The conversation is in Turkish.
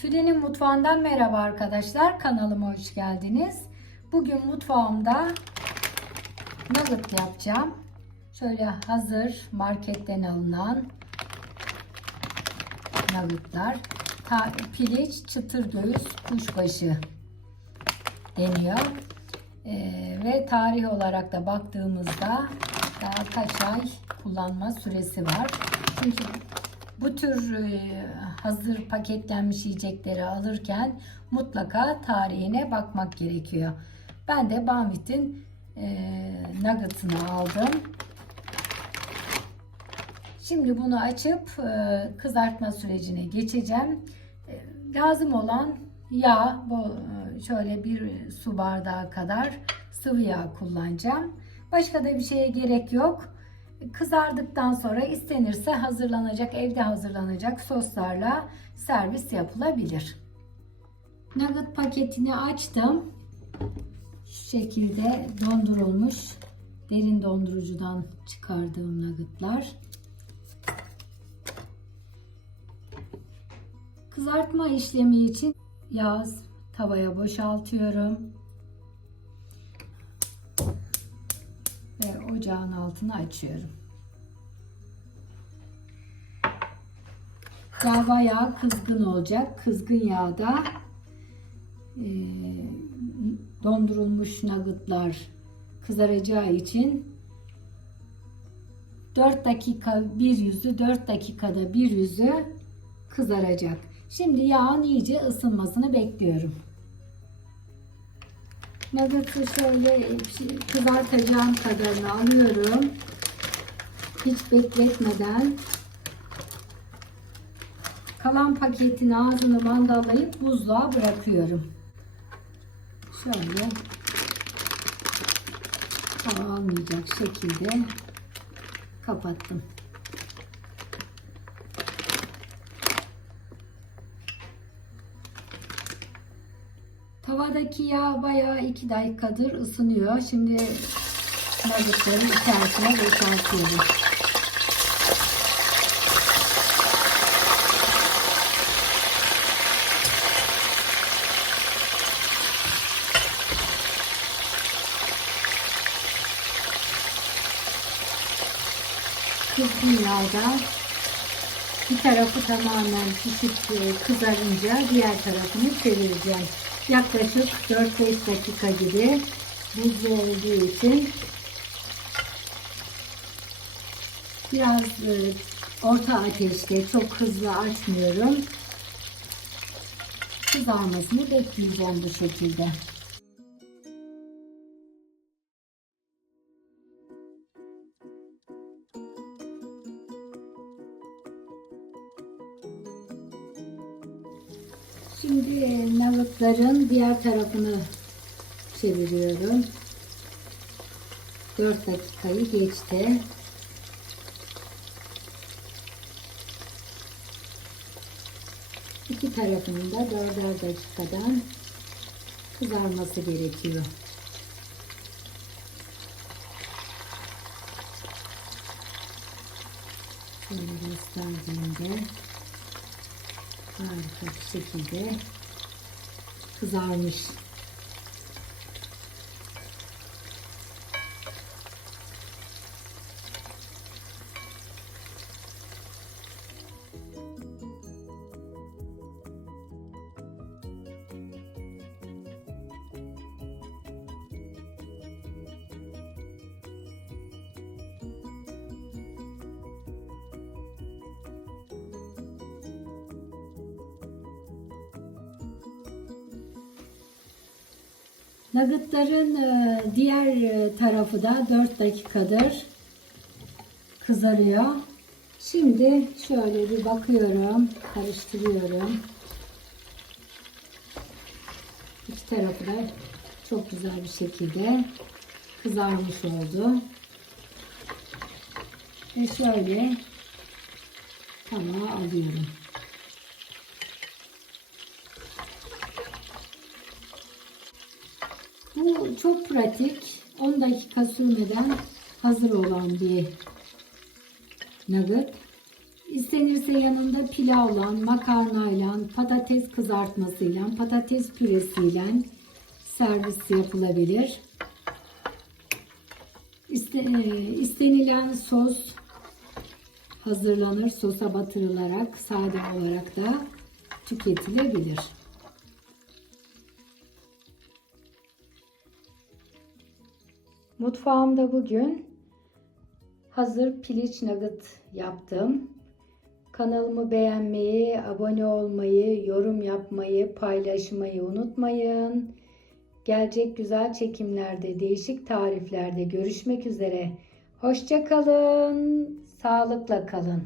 Tülin'in mutfağından merhaba arkadaşlar. Kanalıma hoş geldiniz. Bugün mutfağımda nugget yapacağım. Şöyle hazır marketten alınan nuggetlar. Ta- piliç, çıtır göğüs, kuşbaşı deniyor. Ee, ve tarih olarak da baktığımızda daha kaç ay kullanma süresi var. Çünkü bu tür e, hazır paketlenmiş yiyecekleri alırken mutlaka tarihine bakmak gerekiyor. Ben de Banvit'in e, nugget'ını aldım. Şimdi bunu açıp e, kızartma sürecine geçeceğim. Lazım olan yağ, şöyle bir su bardağı kadar sıvı yağ kullanacağım. Başka da bir şeye gerek yok. Kızardıktan sonra istenirse hazırlanacak, evde hazırlanacak soslarla servis yapılabilir. Nugget paketini açtım. Şu şekilde dondurulmuş derin dondurucudan çıkardığım nuggetlar. Kızartma işlemi için yağ tavaya boşaltıyorum. Ve ocağın altını açıyorum. Yağ bayağı kızgın olacak. Kızgın yağda e, dondurulmuş nuggetlar kızaracağı için 4 dakika bir yüzü 4 dakikada bir yüzü kızaracak. Şimdi yağın iyice ısınmasını bekliyorum. Nugget'ı şöyle kızartacağım kadarını alıyorum. Hiç bekletmeden kalan paketin ağzını mandallayıp buzluğa bırakıyorum. Şöyle hava almayacak şekilde kapattım. Tavadaki yağ bayağı 2 dakikadır ısınıyor. Şimdi nuggetları içerisine boşaltıyorum. Kızgın yağda bir tarafı tamamen pişip e, kızarınca diğer tarafını çevireceğim. Yaklaşık 4-5 dakika gibi buzlu olduğu için biraz e, orta ateşte çok hızlı açmıyorum. Kızarmasını bekleyeceğim bu şekilde. Şimdi nuggetların diğer tarafını çeviriyorum. 4 dakikayı geçti. İki tarafının da 4'er dakikadan kızarması gerekiyor. Şöyle gösterdiğimde harika bir şekilde kızarmış. Nuggetların e, diğer e, tarafı da 4 dakikadır kızarıyor. Şimdi şöyle bir bakıyorum, karıştırıyorum. İki tarafı da çok güzel bir şekilde kızarmış oldu. Ve şöyle tabağa alıyorum. Bu çok pratik. 10 dakika sürmeden hazır olan bir nugget. İstenirse yanında pilavla, makarnayla, patates kızartmasıyla, patates püresiyle servis yapılabilir. İste, e, istenilen sos hazırlanır. Sosa batırılarak sade olarak da tüketilebilir. Mutfağımda bugün hazır piliç nugget yaptım. Kanalımı beğenmeyi, abone olmayı, yorum yapmayı, paylaşmayı unutmayın. Gelecek güzel çekimlerde, değişik tariflerde görüşmek üzere. Hoşça kalın, sağlıkla kalın.